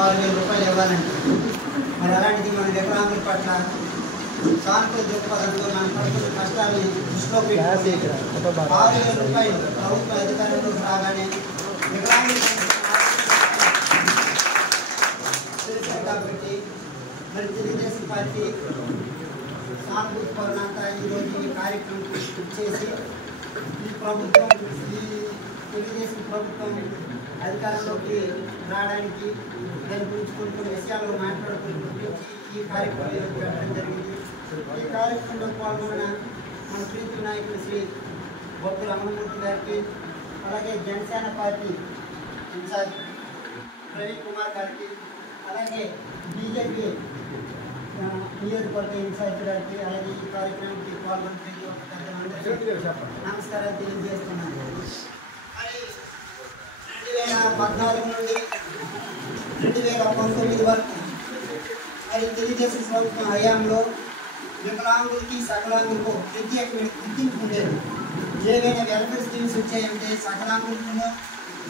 6,000 రూపాయలు ఇవ్వాలండి. మరి అలాంటిది మన వికలాంగుల పట్ల సానుకూల దృక్పథంతో మన పడుతున్న కష్టాన్ని దృష్టిలో పెట్టుకొని 6,000 రూపాయలు ప్రభుత్వ అధికారంలోకి రాగానే వికలాంగులు కాబట్టి మరి తెలుగుదేశం పార్టీ సానుభూతి పరులంతా ఈరోజు ఈ కార్యక్రమం చేసి ఈ ప్రభుత్వం ఈ తెలుగుదేశం ప్రభుత్వం అధికారంలోకి రావడానికి దాని గురించి కొన్ని విషయాలు మాట్లాడుకుంటూ ఈ కార్యక్రమం పెట్టడం జరిగింది. ఈ కార్యక్రమంలో పాల్గొన్న మన ప్రీతి నాయకులు శ్రీ బొబ్బు రమణమూర్తి గారికి, అలాగే జనసేన పార్టీ ఇన్ఛార్జ్ ప్రవీణ్ కుమార్ గారికి, అలాగే బీజేపీ నియోజకవర్గ ఇన్ఛార్జ్ గారికి, అలాగే ఈ కార్యక్రమానికి పాల్గొన్న నమస్కారాలు తెలియజేస్తున్నాను. మరి 2014 నుండి 2019 వరకు మరి తెలుగుదేశం ప్రభుత్వం హయాంలో వికలాంగులకి సకలాంగులకు ప్రత్యేకమైన గుర్తింపు ఉండేది. ఏవైనా వెల్ఫేర్ స్కీమ్స్ వచ్చాయంటే సకలాంగులకు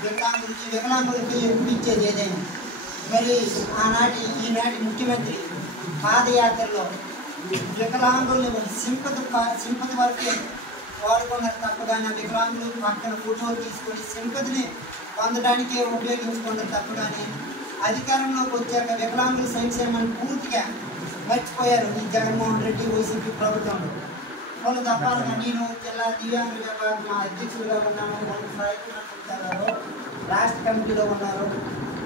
వికలాంగులకి ఎక్కువ ఇచ్చేది ఏదైనా. మరి ఈనాటి ముఖ్యమంత్రి పాదయాత్రలో వికలాంగులను సింపతి వరకే వాడుకున్నారు తప్పగానే వికలాంగులు పక్కన ఫోటోలు తీసుకొని సింపతిని పొందడానికే ఉపయోగించుకున్నారు తప్పగానే అధికారంలోకి వచ్చాక వికలాంగుల సంక్షేమాన్ని పూర్తిగా మర్చిపోయారు ఈ జగన్మోహన్ రెడ్డి వైసీపీ ప్రభుత్వంలో. వాళ్ళు తప్పాలుగా నేను జిల్లా దివ్యాంగుల విభాగం అధ్యక్షులుగా ఉన్నాను, రాష్ట్ర కమిటీలో ఉన్నారు.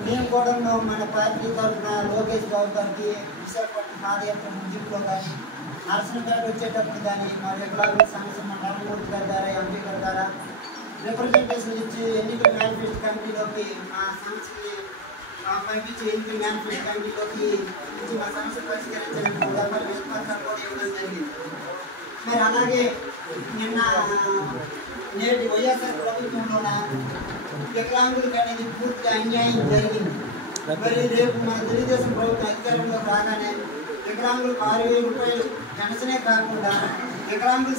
మేము కూడా మన పార్టీ తరఫున లోకేష్ బాబు గారికి విశాఖపట్నం పాదయాత్ర ముగింపులో కానీ నరసింహపేట వచ్చేటప్పుడు కానీ మా వికలాంగుల సమస్య మన రామమూర్తి గారి ద్వారా ఎంపీ గారి ద్వారా రిప్రజెంటేషన్ ఇచ్చి ఎన్నికల మేనిఫెస్టో కమిటీలోకి మా సమస్యని పంపించి ఎన్నికల మేనిఫెస్టో కమిటీలోకి ఇచ్చి మా సమస్య పరిష్కరించడానికి మరి విశ్వాసాలు కూడా ఇవ్వడం జరిగింది. మరి అలాగే నిన్న నేటి వైఎస్ఆర్ ప్రభుత్వంలోన వికలాంగులకు అనేది పూర్తిగా అన్యాయం జరిగింది. మరి రేపు మన తెలుగుదేశం ప్రభుత్వం అధికారంలో రాగానే వికలాంగులకు 6,000 రూపాయలు పెన్షనే కాకుండా వికలాంగుల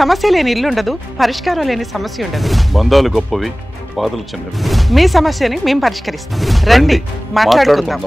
సమస్య లేని ఇల్లు ఉండదు, పరిష్కారం లేని సమస్య ఉండదు. బంధాలు గొప్పవి, బాధలు చిన్నవి. మీ సమస్యని మేము పరిష్కరిస్తాం. రండి మాట్లాడుకుందాం.